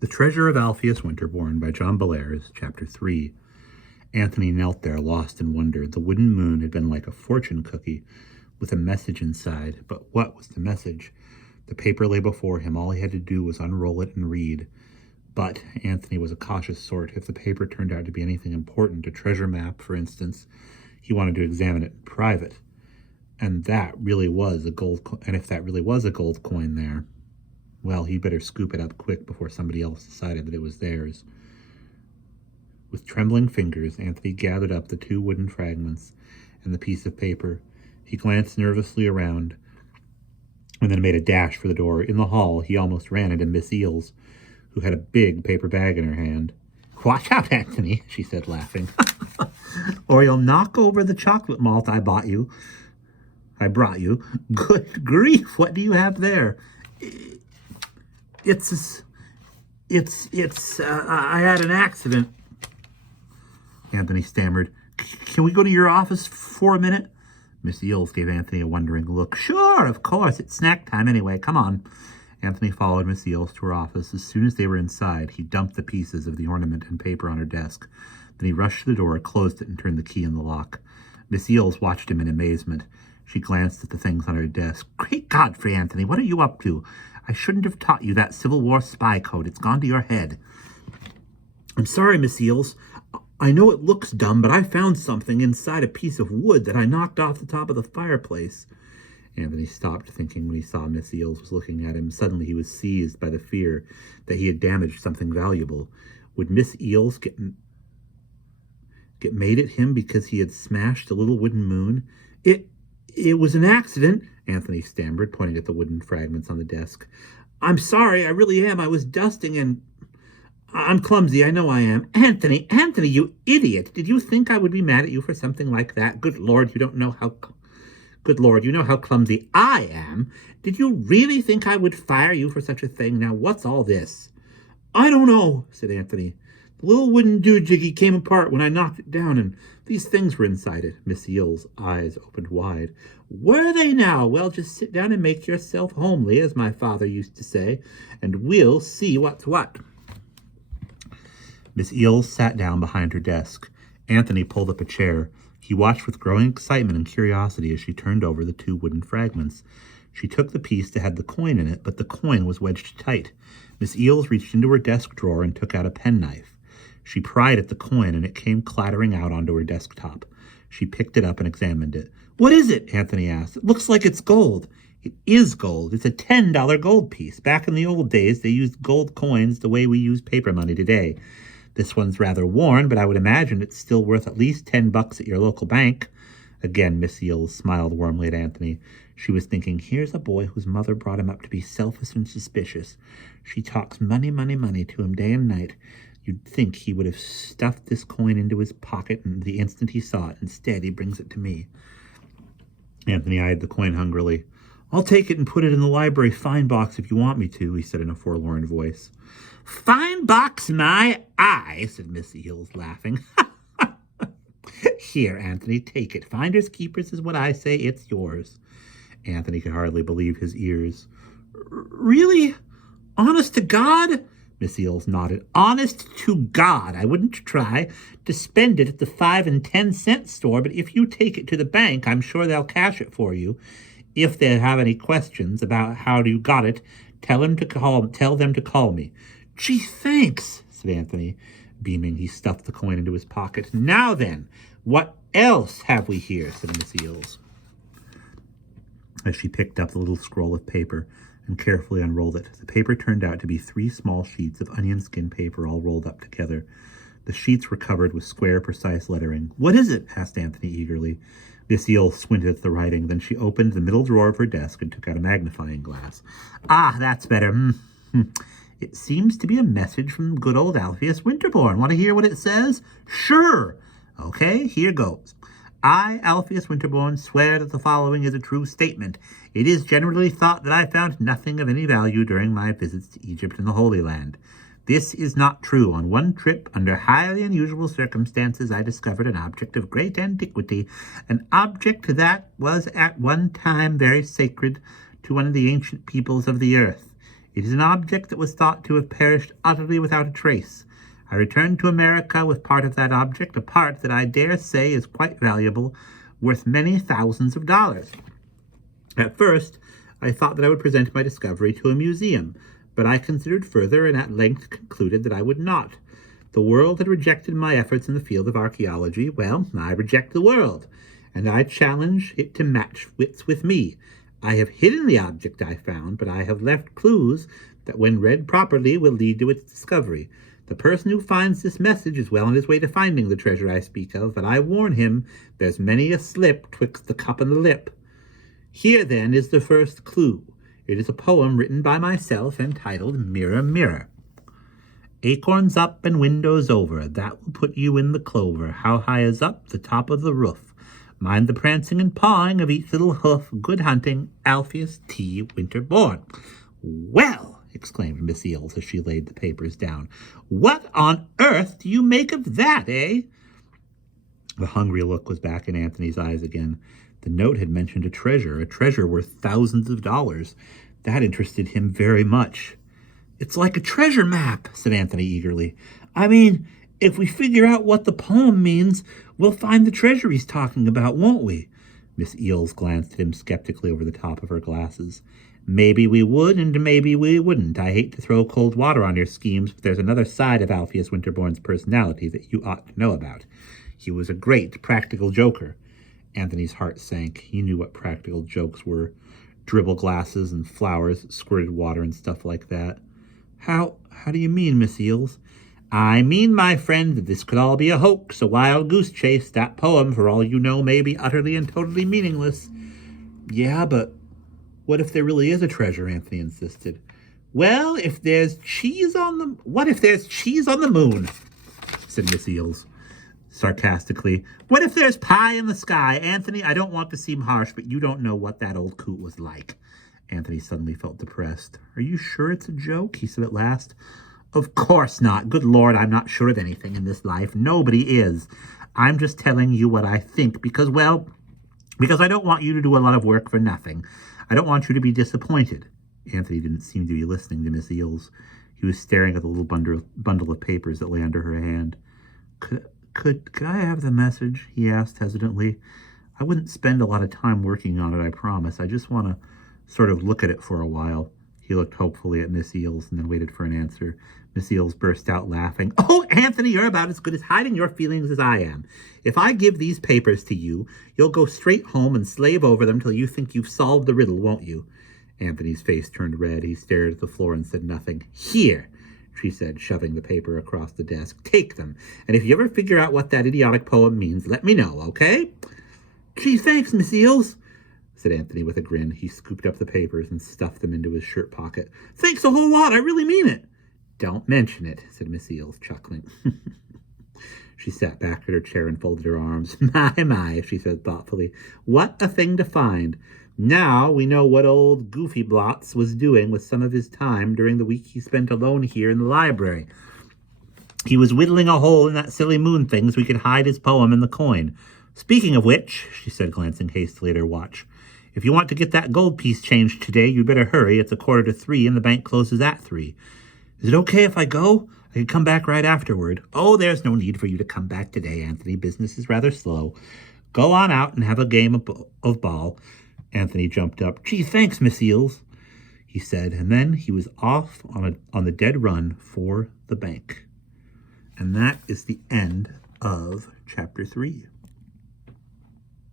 The Treasure of Alpheus Winterborn by John Bellairs, Chapter 3. Anthony knelt there, lost in wonder. The wooden moon had been like a fortune cookie with a message inside. But what was the message? The paper lay before him. All he had to do was unroll it and read. But Anthony was a cautious sort. If the paper turned out to be anything important, a treasure map, for instance, he wanted to examine it in private. And that really was a gold and if that really was a gold coin there, well, he'd better scoop it up quick before somebody else decided that it was theirs. With trembling fingers, Anthony gathered up the 2 wooden fragments and the piece of paper. He glanced nervously around and then made a dash for the door. In the hall, he almost ran into Miss Eels, who had a big paper bag in her hand. "Watch out, Anthony," she said, laughing, "or you'll knock over the chocolate malt I brought you. Good grief, what do you have there?" I had an accident," Anthony stammered. "Can we go to your office for a minute?" Miss Eels gave Anthony a wondering look. "Sure, of course. It's snack time anyway. Come on." Anthony followed Miss Eels to her office. As soon as they were inside, he dumped the pieces of the ornament and paper on her desk. Then he rushed to the door, closed it, and turned the key in the lock. Miss Eels watched him in amazement. She glanced at the things on her desk. "Great Godfrey, Anthony, what are you up to? I shouldn't have taught you that Civil War spy code. It's gone to your head." "I'm sorry, Miss Eels. I know it looks dumb, but I found something inside a piece of wood that I knocked off the top of the fireplace." Anthony stopped thinking when he saw Miss Eels was looking at him. Suddenly he was seized by the fear that he had damaged something valuable. Would Miss Eels get mad at him because he had smashed a little wooden moon? It was an accident," Anthony stammered, pointing at the wooden fragments on the desk. "I'm sorry, I really am. I was dusting and I'm clumsy, I know I am." Anthony, you idiot. Did you think I would be mad at you for something like that? Good Lord, you know how clumsy I am. Did you really think I would fire you for such a thing? Now, what's all this?" "I don't know," said Anthony. "The little wooden doojiggy came apart when I knocked it down, and these things were inside it." Miss Eels' eyes opened wide. "Were they now? Well, just sit down and make yourself homely, as my father used to say, and we'll see what's what." Miss Eels sat down behind her desk. Anthony pulled up a chair. He watched with growing excitement and curiosity as she turned over the 2 wooden fragments. She took the piece that had the coin in it, but the coin was wedged tight. Miss Eels reached into her desk drawer and took out a penknife. She pried at the coin, and it came clattering out onto her desktop. She picked it up and examined it. "What is it?" Anthony asked. "It looks like it's gold." "It is gold. It's a $10 gold piece. Back in the old days, they used gold coins the way we use paper money today. This one's rather worn, but I would imagine it's still worth at least $10 at your local bank." Again, Miss Eels smiled warmly at Anthony. She was thinking, here's a boy whose mother brought him up to be selfish and suspicious. She talks money, money, money to him day and night. You'd think he would have stuffed this coin into his pocket and the instant he saw it. Instead, he brings it to me. Anthony eyed the coin hungrily. "I'll take it and put it in the library fine box if you want me to," he said in a forlorn voice. "Fine box my eye," said Miss Eels, laughing. "Here, Anthony, take it. Finders keepers is what I say. It's yours." Anthony could hardly believe his ears. "Really? Honest to God?" Miss Eels nodded. "Honest to God. I wouldn't try to spend it at the 5 and 10 cent store, but if you take it to the bank, I'm sure they'll cash it for you. If they have any questions about how you got it, tell them to call me." "Gee, thanks," said Anthony, beaming. He stuffed the coin into his pocket. "Now then, what else have we here?" said Miss Eels, as she picked up the little scroll of paper and carefully unrolled it. The paper turned out to be 3 small sheets of onion skin paper all rolled up together. The sheets were covered with square, precise lettering. "What is it?" asked Anthony eagerly. Miss Eels squinted at the writing. Then she opened the middle drawer of her desk and took out a magnifying glass. "Ah, that's better. It seems to be a message from good old Alpheus Winterborn. Want to hear what it says?" "Sure." "Okay, here goes. I, Alpheus Winterborn, swear that the following is a true statement. It is generally thought that I found nothing of any value during my visits to Egypt and the Holy Land. This is not true. On one trip, under highly unusual circumstances, I discovered an object of great antiquity, an object that was at one time very sacred to one of the ancient peoples of the earth. It is an object that was thought to have perished utterly without a trace. I returned to America with part of that object, a part that I dare say is quite valuable, worth many thousands of dollars. At first, I thought that I would present my discovery to a museum, but I considered further and at length concluded that I would not. The world had rejected my efforts in the field of archaeology. Well, I reject the world, and I challenge it to match wits with me. I have hidden the object I found, but I have left clues that when read properly will lead to its discovery. The person who finds this message is well on his way to finding the treasure I speak of, but I warn him there's many a slip twixt the cup and the lip. Here, then, is the first clue. It is a poem written by myself entitled Mirror, Mirror. Acorns up and windows over, that will put you in the clover. How high is up the top of the roof? Mind the prancing and pawing of each little hoof. Good hunting, Alpheus T. Winterborn. Well, exclaimed Miss Eels as she laid the papers down, what on earth do you make of that, eh? The hungry look was back in Anthony's eyes again. The note had mentioned a treasure worth thousands of dollars. That interested him very much. It's like a treasure map, said Anthony eagerly. I mean, if we figure out what the poem means, we'll find the treasure he's talking about, won't we? Miss Eels glanced at him skeptically over the top of her glasses. Maybe we would, and maybe we wouldn't. I hate to throw cold water on your schemes, but there's another side of Alpheus Winterborn's personality that you ought to know about. He was a great practical joker. Anthony's heart sank. He knew what practical jokes were. Dribble glasses and flowers that squirted water and stuff like that. How do you mean, Miss Eels? I mean, my friend, that this could all be a hoax, a wild goose chase. That poem, for all you know, may be utterly and totally meaningless. Yeah, but what if there really is a treasure? Anthony insisted. Well, if there's cheese on the... What if there's cheese on the moon? Said Miss Eels sarcastically. What if there's pie in the sky? Anthony, I don't want to seem harsh, but you don't know what that old coot was like. Anthony suddenly felt depressed. Are you sure it's a joke? He said at last. Of course not. Good Lord, I'm not sure of anything in this life. Nobody is. I'm just telling you what I think because I don't want you to do a lot of work for nothing. I don't want you to be disappointed. Anthony didn't seem to be listening to Miss Eels. He was staring at the little bundle of papers that lay under her hand. Could I have the message? He asked hesitantly. I wouldn't spend a lot of time working on it, I promise. I just want to sort of look at it for a while. He looked hopefully at Miss Eels and then waited for an answer. Miss Eels burst out laughing. Oh, Anthony, you're about as good at hiding your feelings as I am. If I give these papers to you, you'll go straight home and slave over them till you think you've solved the riddle, won't you? Anthony's face turned red. He stared at the floor and said nothing. Here, she said, shoving the paper across the desk. Take them. And if you ever figure out what that idiotic poem means, let me know, okay? Gee, thanks, Miss Eels, said Anthony with a grin. He scooped up the papers and stuffed them into his shirt pocket. Thanks a whole lot. I really mean it. Don't mention it, said Miss Eels, chuckling. She sat back in her chair and folded her arms. My, she said thoughtfully. What a thing to find. Now we know what old Goofy Blots was doing with some of his time during the week he spent alone here in the library. He was whittling a hole in that silly moon thing so we could hide his poem and the coin. Speaking of which, she said, glancing hastily at her watch, if you want to get that gold piece changed today, you'd better hurry. It's 2:45 and the bank closes at 3. Is it okay if I go? I can come back right afterward. Oh, there's no need for you to come back today, Anthony. Business is rather slow. Go on out and have a game of ball. Anthony jumped up. Gee, thanks, Miss Eels, he said, and then he was off on the dead run for the bank. And that is the end of Chapter 3.